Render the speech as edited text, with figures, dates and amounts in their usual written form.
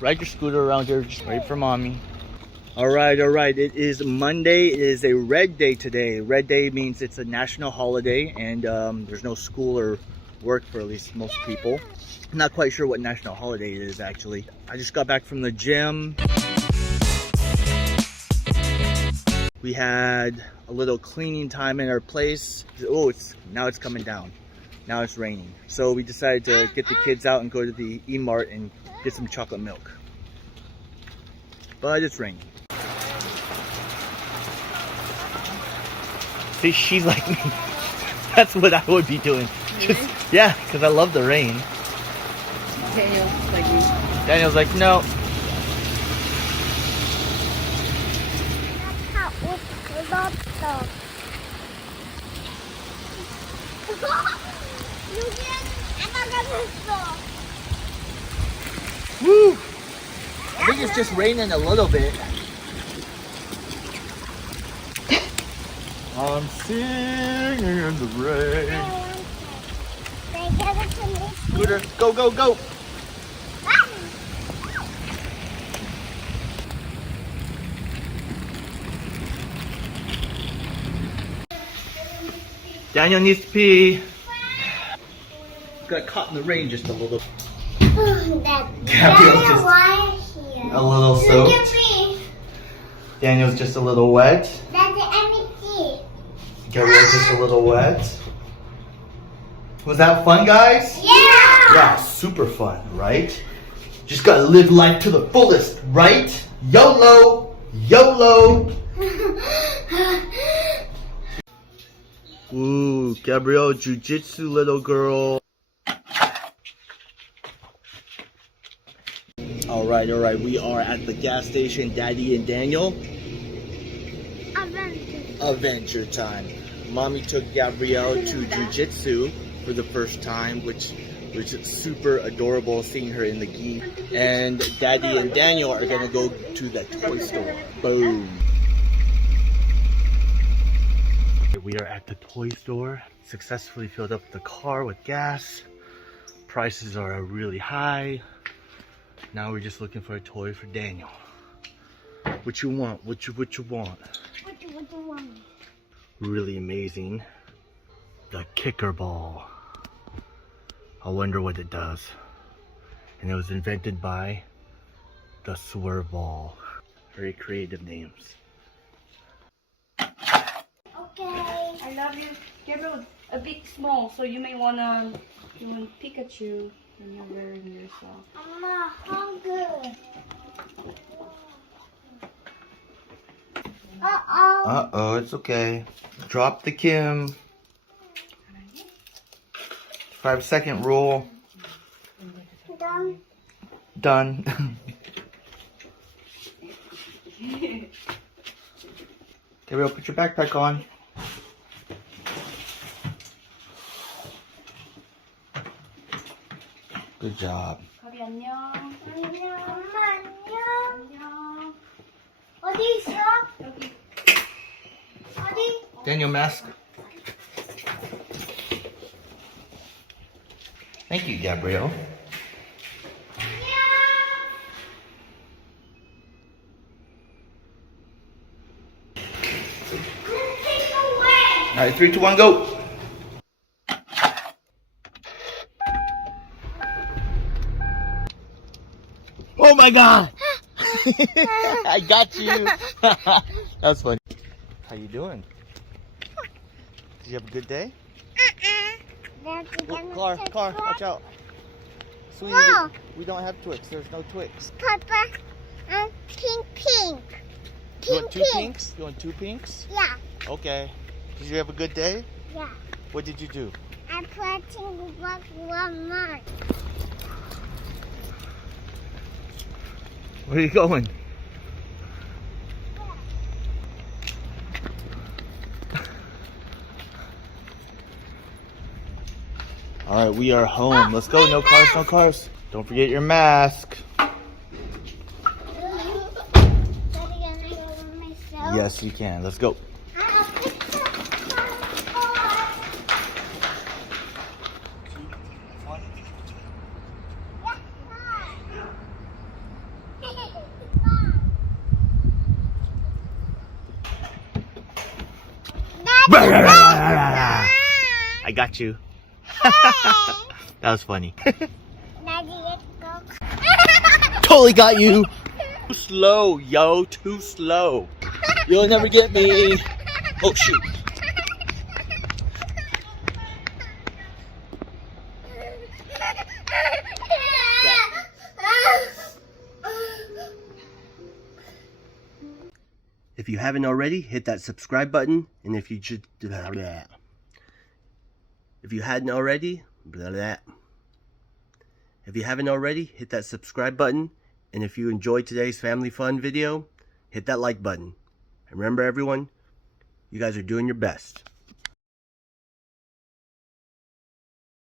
ride your scooter around here. Just wait for mommy. All right. It is Monday. It is a red day today. Red day means it's a national holiday, and there's no school or work for at least most people. I'm not quite sure what national holiday it is actually. I just got back from the gym. We had a little cleaning time in our place. Oh, now it's coming down. Now it's raining. So we decided to get the kids out and go to the E-Mart and get some chocolate milk. But it's raining. See, she's like me. That's what I would be doing. Just, yeah, because I love the rain. Daniel's like me. Daniel's like, no. Woo! I think it's just raining a little bit. I'm singing in the rain. Scooter, go, go, go! Daniel needs to pee. Got caught in the rain just a little. Gabrielle's just a little soaked. Daniel's just a little wet. Gabrielle's just a little wet. Was that fun, guys? Yeah! Yeah, super fun, right? Just gotta live life to the fullest, right? YOLO! YOLO! Ooh, Gabrielle, Jiu-jitsu little girl. Alright, we are at the gas station, Daddy and Daniel. Adventure time. Mommy took Gabrielle to Jiu-jitsu for the first time, which is super adorable seeing her in the gi. And Daddy and Daniel are gonna go to the toy store. Boom. We are at the toy store. Successfully filled up the car with gas. Prices are really high. Now we're just looking for a toy for Daniel. What you want? What you want? What you want? Really amazing. The kicker ball. I wonder what it does. And it was invented by the Swerve Ball. Very creative names. Okay. I love you. Gabriel, a bit small, so you may wanna Pikachu when you're wearing yourself. I'm not hungry. Uh-oh. Uh-oh, it's okay. Drop the Kim. 5-second rule. Done. Done. Gabrielle, put your backpack on. Good job. 가비 안녕. 안녕. 엄마 안녕. 어디 있어? 여기. 어디? Daniel, mask. Thank you, Gabrielle. All right, 3, 2, 1, go. Oh my God! I got you. That's funny. How you doing? Did you have a good day? Oh, car, watch out. Sweetie, Whoa. we don't have Twix. There's no Twix. Papa, pink. You want two pinks? You want 2 pinks? Yeah, Okay. Did you have a good day? yeah. What did you do? I'm putting one more. Where are you going? All right, we are home. Let's go. No cars, no cars. Don't forget your mask. Yes, you can. Let's go. I got you. That was funny. Daddy, let's go. Totally got you. Too slow, yo. Too slow. You'll never get me. Oh, shoot. If you haven't already, hit that subscribe button. And if you just... If you hadn't already... If you haven't already, hit that subscribe button. And if you enjoyed today's family fun video, hit that like button. And remember everyone, you guys are doing your best.